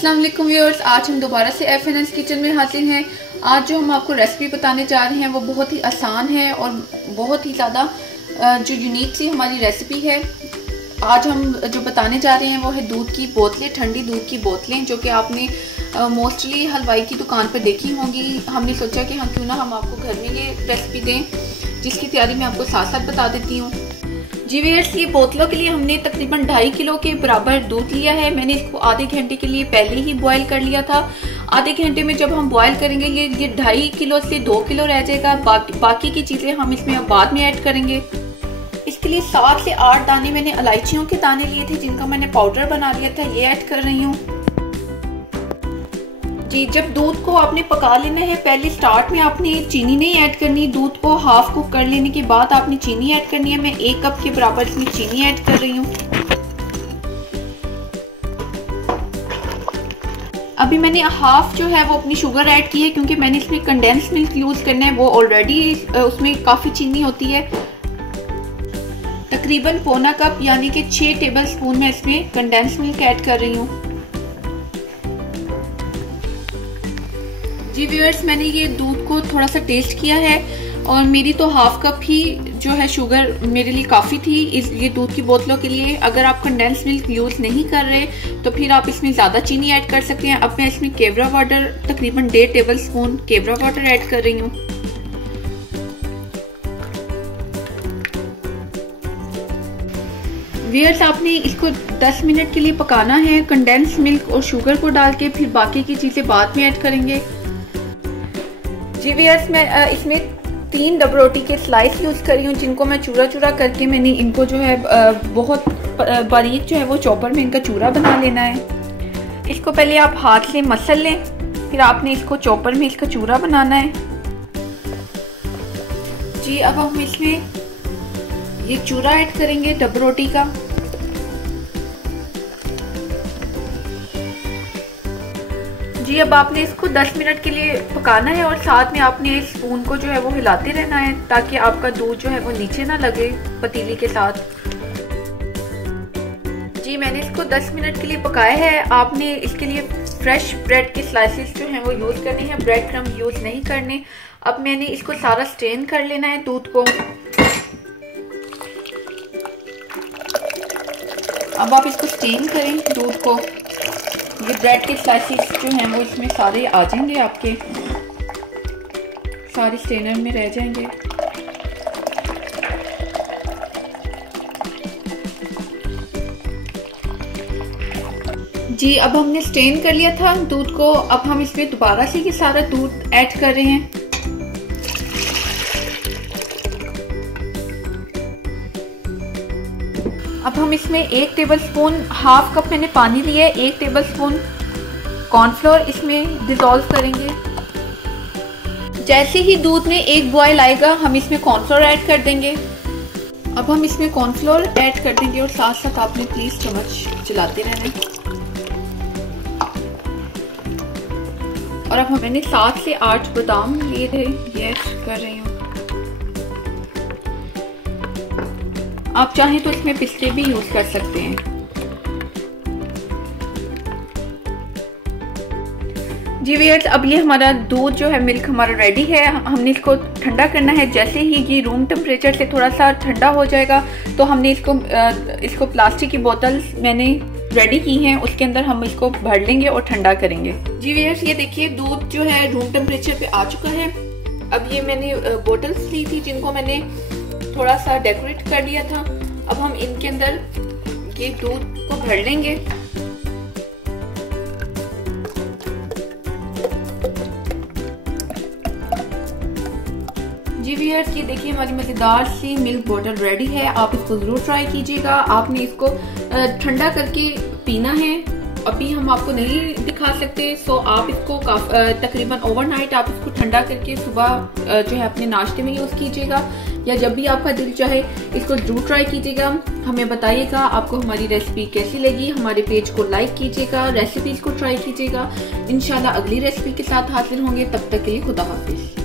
अस्सलाम वालेकुम व्यूअर्स, आज हम दोबारा से FNS किचन में हाजिर हैं। आज जो हम आपको रेसिपी बताने जा रहे हैं वो बहुत ही आसान है और बहुत ही ज़्यादा जो यूनिक सी हमारी रेसिपी है। आज हम जो बताने जा रहे हैं वो है दूध की बोतलें, ठंडी दूध की बोतलें, जो कि आपने मोस्टली हलवाई की दुकान पर देखी होंगी। हमने सोचा कि हम क्यों ना हम आपको घर में ये रेसिपी दें, जिसकी तैयारी मैं आपको साथ साथ बता देती हूँ। जी व्यूअर्स, ये बोतलों के लिए हमने तकरीबन 2.5 किलो के बराबर दूध लिया है। मैंने इसको आधे घंटे के लिए पहले ही बॉयल कर लिया था। आधे घंटे में जब हम बॉयल करेंगे ये 2.5 किलो से 2 किलो रह जाएगा। बाकी की चीजें हम इसमें अब बाद में ऐड करेंगे। इसके लिए 7 से 8 दाने मैंने इलायचियों के दाने लिए थे, जिनका मैंने पाउडर बना लिया था, ये ऐड कर रही हूँ। जी, जब दूध को आपने पका लेना है, पहले स्टार्ट में आपने चीनी नहीं ऐड करनी। दूध को हाफ कुक कर लेने के बाद आपने चीनी ऐड करनी है। मैं 1 कप के बराबर इसमें चीनी ऐड कर रही हूँ। अभी मैंने हाफ जो है वो अपनी शुगर ऐड की है, क्योंकि मैंने इसमें कंडेंस मिल्क यूज करना है। वो ऑलरेडी उसमें काफी चीनी होती है। तकरीबन पौना कप यानी कि 6 टेबल स्पून में इसमें कंडेंस मिल्क ऐड कर रही हूँ। जी व्यूअर्स, मैंने ये दूध को थोड़ा सा टेस्ट किया है और मेरी तो हाफ कप ही जो है शुगर मेरे लिए काफ़ी थी ये दूध की बोतलों के लिए। अगर आप कंडेंस मिल्क यूज़ नहीं कर रहे तो फिर आप इसमें ज़्यादा चीनी ऐड कर सकते हैं। अब मैं इसमें केवड़ा वाटर तकरीबन 1.5 टेबल स्पून केवड़ा वाटर ऐड कर रही हूँ। व्यूअर्स, आपने इसको 10 मिनट के लिए पकाना है कंडेंस मिल्क और शुगर को डाल के, फिर बाकी की चीज़ें बाद में ऐड करेंगे। जी व्यूअर्स, मैं इसमें 3 डब रोटी के स्लाइस यूज़ कर रही हूँ, जिनको मैं चूरा चूरा करके मैंने इनको जो है बहुत बारीक जो है वो चॉपर में इनका चूरा बना लेना है। इसको पहले आप हाथ से मसल लें, फिर आपने इसको चॉपर में इसका चूरा बनाना है। जी, अब हम इसमें ये चूरा ऐड करेंगे डब रोटी का। जी, अब आपने इसको 10 मिनट के लिए पकाना है और साथ में आपने स्पून को जो है वो हिलाते रहना है, ताकि आपका दूध जो है वो नीचे ना लगे पतीली के साथ। जी, मैंने इसको 10 मिनट के लिए पकाया है। आपने इसके लिए फ्रेश ब्रेड के स्लाइसेस जो हैं वो यूज़ करने हैं, ब्रेड क्रम्ब यूज़ नहीं करने। अब मैंने इसको सारा स्ट्रेन कर लेना है दूध को। अब आप इसको स्ट्रेन करें दूध को। ये ब्रेड के स्लाइसेस जो हैं वो इसमें सारे आ जाएंगे, आपके सारे स्ट्रेनर में रह जाएंगे। जी, अब हमने स्ट्रेन कर लिया था दूध को। अब हम इसमें दोबारा से ये सारा दूध ऐड कर रहे हैं। अब हम इसमें 1 टेबल स्पून, हाफ कप मैंने पानी लिया है, 1 टेबल स्पून कॉर्नफ्लोर इसमें डिसॉल्व करेंगे। जैसे ही दूध में 1 बॉयल आएगा हम इसमें कॉर्नफ्लोर ऐड कर देंगे। अब हम इसमें कॉर्नफ्लोर ऐड कर देंगे और साथ साथ आपने प्लीज चम्मच चलाते रहना। और अब मैंने 7 से 8 बादाम लिए थे, ये ऐड कर रही हूँ। आप चाहें तो इसमें पिस्ते भी यूज कर सकते हैं। जी व्यूअर्स, अब ये हमारा दूध जो है, मिल्क हमारा रेडी है। हमने इसको ठंडा करना है। जैसे ही ये रूम टेम्परेचर से थोड़ा सा ठंडा हो जाएगा तो हमने इसको प्लास्टिक की बोतल मैंने रेडी की हैं, उसके अंदर हम इसको भर लेंगे और ठंडा करेंगे। जी व्यूअर्स, ये देखिए दूध जो है रूम टेम्परेचर पे आ चुका है। अब ये मैंने बोतल्स ली थी, जिनको मैंने थोड़ा सा डेकोरेट कर लिया था। अब हम इनके अंदर ये दूध को भर लेंगे। जी व्यूअर्स, ये देखिए हमारी मजेदार सी मिल्क बॉटल रेडी है। आप इसको जरूर ट्राई कीजिएगा। आपने इसको ठंडा करके पीना है। अभी हम आपको नहीं दिखा सकते, सो आप इसको तकरीबन ओवरनाइट आप इसको ठंडा करके सुबह जो है अपने नाश्ते में यूज कीजिएगा, या जब भी आपका दिल चाहे इसको जरूर ट्राई कीजिएगा। हमें बताइएगा आपको हमारी रेसिपी कैसी लगी। हमारे पेज को लाइक कीजिएगा, रेसिपीज को ट्राई कीजिएगा। इंशाल्लाह अगली रेसिपी के साथ हाजिर होंगे। तब तक के लिए खुदा हाफिज।